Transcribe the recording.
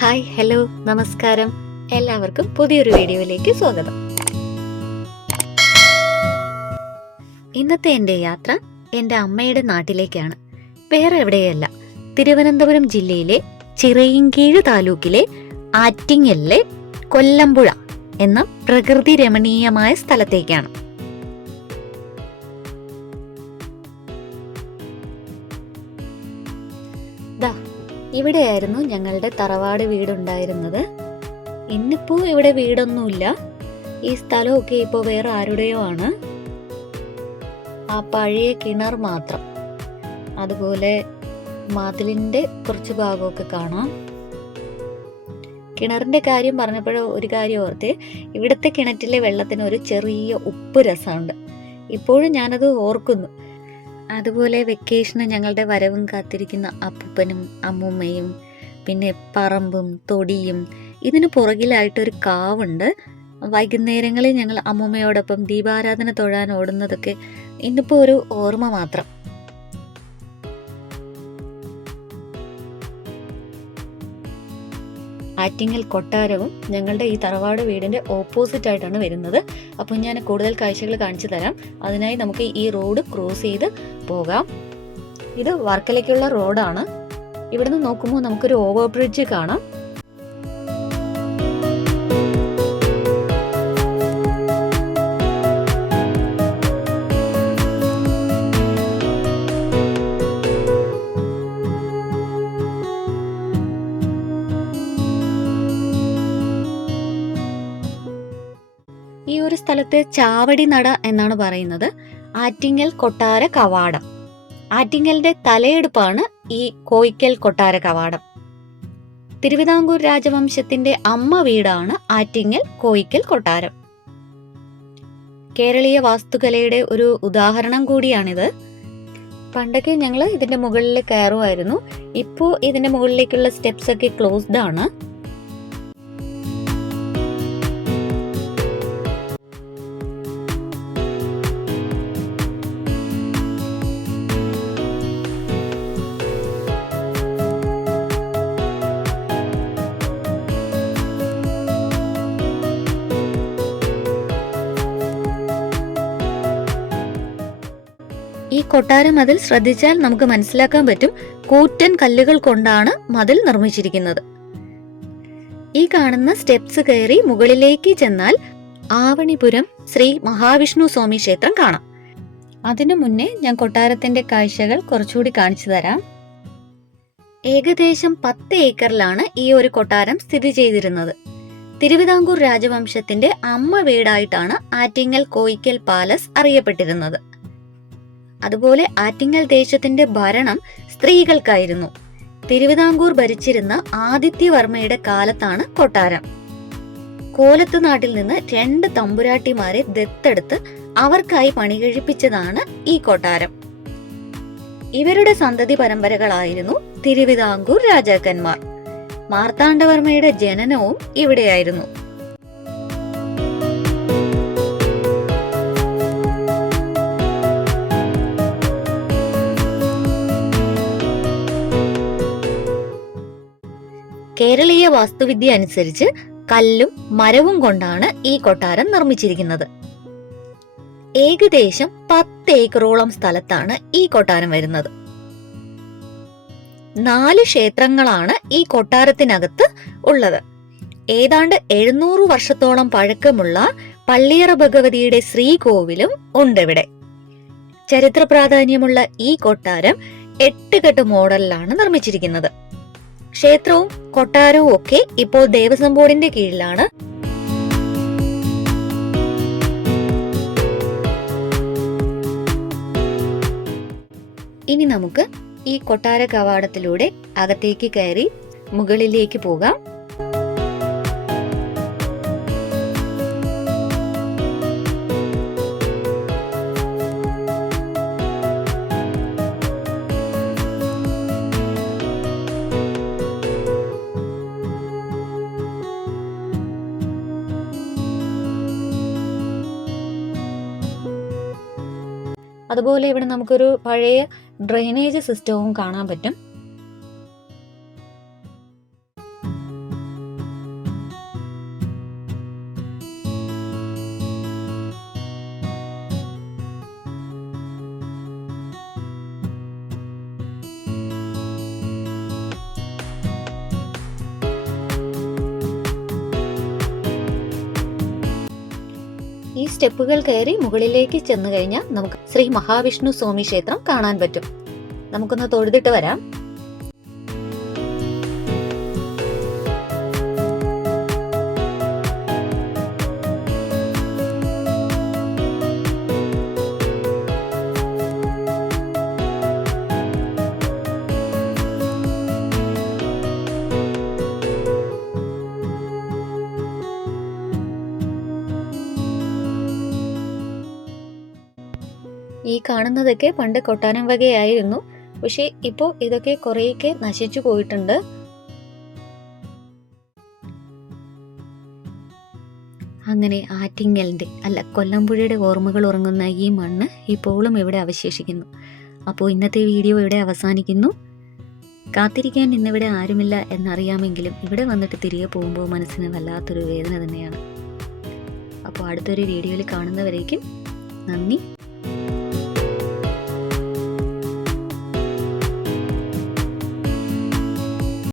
Hi, hello, നമസ്കാരം. എല്ലാവർക്കും പുതിയൊരു വീഡിയോയിലേക്ക് സ്വാഗതം. ഇന്നത്തെ എൻ്റെ യാത്ര എൻ്റെ അമ്മയുടെ നാട്ടിലേക്കാണ്. വേറെ എവിടെയല്ല, തിരുവനന്തപുരം ജില്ലയിലെ ചിറയിൻകീഴ് താലൂക്കിലെ ആറ്റിങ്ങലിലെ കൊല്ലമ്പുഴ എന്ന പ്രകൃതി രമണീയമായ സ്ഥലത്തേക്കാണ്. ഇവിടെയായിരുന്നു ഞങ്ങളുടെ തറവാട് വീടുണ്ടായിരുന്നത്. ഇന്നിപ്പോ ഇവിടെ വീടൊന്നുമില്ല. ഈ സ്ഥലമൊക്കെ ഇപ്പോൾ വേറെ ആരുടെയോ ആണ്. ആ പഴയ കിണർ മാത്രം, അതുപോലെ മതിലിന്റെ കുറച്ച് ഭാഗമൊക്കെ കാണാം. കിണറിന്റെ കാര്യം പറഞ്ഞപ്പോഴോ ഒരു കാര്യം ഓർത്തേ, ഇവിടുത്തെ കിണറ്റിലെ വെള്ളത്തിന് ഒരു ചെറിയ ഉപ്പ് രസമുണ്ട്. ഇപ്പോഴും ഞാനത് ഓർക്കുന്നു. അതുപോലെ വെക്കേഷന് ഞങ്ങളുടെ വരവും കാത്തിരിക്കുന്ന അപ്പൂപ്പനും അമ്മൂമ്മയും, പിന്നെ പറമ്പും തൊടിയും, ഇതിന് പുറകിലായിട്ടൊരു കാവുണ്ട്. വൈകുന്നേരങ്ങളിൽ ഞങ്ങൾ അമ്മൂമ്മയോടൊപ്പം ദീപാരാധന തൊഴാൻ ഓടുന്നതൊക്കെ ഇന്നിപ്പോൾ ഒരു ഓർമ്മ മാത്രം. ആറ്റിങ്ങൽ കൊട്ടാരവും ഞങ്ങളുടെ ഈ തറവാട് വീടിന്റെ ഓപ്പോസിറ്റ് ആയിട്ടാണ് വരുന്നത്. അപ്പോൾ ഞാൻ കൂടുതൽ കാഴ്ചകൾ കാണിച്ചു തരാം. അതിനായി നമുക്ക് ഈ റോഡ് ക്രോസ് ചെയ്ത് പോകാം. ഇത് വർക്കലയ്ക്കുള്ള റോഡാണ്. ഇവിടുന്ന് നോക്കുമ്പോൾ നമുക്കൊരു ഓവർ ബ്രിഡ്ജ് കാണാം. ഈ ഒരു സ്ഥലത്തെ ചാവടി നട എന്നാണ് പറയുന്നത്. ആറ്റിങ്ങൽ കൊട്ടാര കവാടം. ആറ്റിങ്ങലിന്റെ തലയെടുപ്പാണ് ഈ കോയിക്കൽ കൊട്ടാര കവാടം. തിരുവിതാംകൂർ രാജവംശത്തിന്റെ അമ്മ വീടാണ് ആറ്റിങ്ങൽ കോയിക്കൽ കൊട്ടാരം. കേരളീയ വാസ്തുകലയുടെ ഒരു ഉദാഹരണം കൂടിയാണിത്. പണ്ടൊക്കെ ഞങ്ങൾ ഇതിന്റെ മുകളിൽ കയറുമായിരുന്നു. ഇപ്പോൾ ഇതിന്റെ മുകളിലേക്കുള്ള സ്റ്റെപ്സ് ഒക്കെ ക്ലോസ്ഡ് ആണ്. ഈ കൊട്ടാര മതിൽ ശ്രദ്ധിച്ചാൽ നമുക്ക് മനസ്സിലാക്കാൻ പറ്റും, കൂറ്റൻ കല്ലുകൾ കൊണ്ടാണ് മതിൽ നിർമ്മിച്ചിരിക്കുന്നത്. ഈ കാണുന്ന സ്റ്റെപ്സ് കയറി മുകളിലേക്ക് ചെന്നാൽ ആവണിപുരം ശ്രീ മഹാവിഷ്ണു സ്വാമി ക്ഷേത്രം കാണാം. അതിനു മുന്നേ ഞാൻ കൊട്ടാരത്തിന്റെ കാഴ്ചകൾ കുറച്ചുകൂടി കാണിച്ചു തരാം. ഏകദേശം 10 ഏക്കറിലാണ് ഈ ഒരു കൊട്ടാരം സ്ഥിതി ചെയ്തിരുന്നത്. തിരുവിതാംകൂർ രാജവംശത്തിന്റെ അമ്മ വീടായിട്ടാണ് ആറ്റിങ്ങൽ കോയിക്കൽ പാലസ് അറിയപ്പെട്ടിരുന്നത്. അതുപോലെ ആറ്റിങ്ങൽ ദേശത്തിന്റെ ഭരണം സ്ത്രീകൾക്കായിരുന്നു. തിരുവിതാംകൂർ ഭരിച്ചിരുന്ന ആദിത്യവർമ്മയുടെ കാലത്താണ് കൊട്ടാരം. കോലത്ത് നാട്ടിൽ നിന്ന് 2 തമ്പുരാട്ടിമാരെ ദത്തെടുത്ത് അവർക്കായി പണി കഴിപ്പിച്ചതാണ് ഈ കൊട്ടാരം. ഇവരുടെ സന്തതി പരമ്പരകളായിരുന്നു തിരുവിതാംകൂർ രാജാക്കന്മാർ. മാർത്താണ്ഡവർമ്മയുടെ ജനനവും ഇവിടെയായിരുന്നു. കേരളീയ വാസ്തുവിദ്യ അനുസരിച്ച് കല്ലും മരവും കൊണ്ടാണ് ഈ കൊട്ടാരം നിർമ്മിച്ചിരിക്കുന്നത്. ഏകദേശം 10 ഏക്കറോളം സ്ഥലത്താണ് ഈ കൊട്ടാരം വരുന്നത്. 4 ക്ഷേത്രങ്ങളാണ് ഈ കൊട്ടാരത്തിനകത്ത് ഉള്ളത്. ഏതാണ്ട് 700 വർഷത്തോളം പഴക്കമുള്ള പള്ളിയറ ഭഗവതിയുടെ ശ്രീകോവിലും ഉണ്ട് ഇവിടെ. ചരിത്ര പ്രാധാന്യമുള്ള ഈ കൊട്ടാരം 8 കെട്ട് മോഡലിലാണ് നിർമ്മിച്ചിരിക്കുന്നത്. ക്ഷേത്രവും കൊട്ടാരവും ഒക്കെ ഇപ്പോൾ ദേവസ്വം ബോർഡിന്റെ കീഴിലാണ്. ഇനി നമുക്ക് ഈ കൊട്ടാര കവാടത്തിലൂടെ അകത്തേക്ക് കയറി മുകളിലേക്ക് പോകാം. അതുപോലെ ഇവിടെ നമുക്കൊരു പഴയ ഡ്രെയിനേജ് സിസ്റ്റവും കാണാൻ പറ്റും. സ്റ്റെപ്പുകൾ കയറി മുകളിലേക്ക് ചെന്ന് കഴിഞ്ഞാൽ നമുക്ക് ശ്രീ മഹാവിഷ്ണു സ്വാമി ക്ഷേത്രം കാണാൻ പറ്റും. നമുക്കൊന്ന് തൊഴുതിട്ട് വരാം. ഈ കാണുന്നതൊക്കെ പണ്ട് കൊട്ടാരം വകയായിരുന്നു. പക്ഷെ ഇപ്പോൾ ഇതൊക്കെ കുറേയൊക്കെ നശിച്ചു പോയിട്ടുണ്ട്. അങ്ങനെ ആറ്റിങ്ങലിന്റെ കൊല്ലമ്പുഴയുടെ ഓർമ്മകൾ ഉറങ്ങുന്ന ഈ മണ്ണ് ഇപ്പോഴും ഇവിടെ അവശേഷിക്കുന്നു. അപ്പോൾ ഇന്നത്തെ വീഡിയോ ഇവിടെ അവസാനിക്കുന്നു. കാത്തിരിക്കാൻ ഇന്നിവിടെ ആരുമില്ല എന്നറിയാമെങ്കിലും ഇവിടെ വന്നിട്ട് തിരികെ പോകുമ്പോൾ മനസ്സിന് വല്ലാത്തൊരു വേദന തന്നെയാണ്. അപ്പോൾ അടുത്തൊരു വീഡിയോയിൽ കാണുന്നവരേക്കും നന്ദി.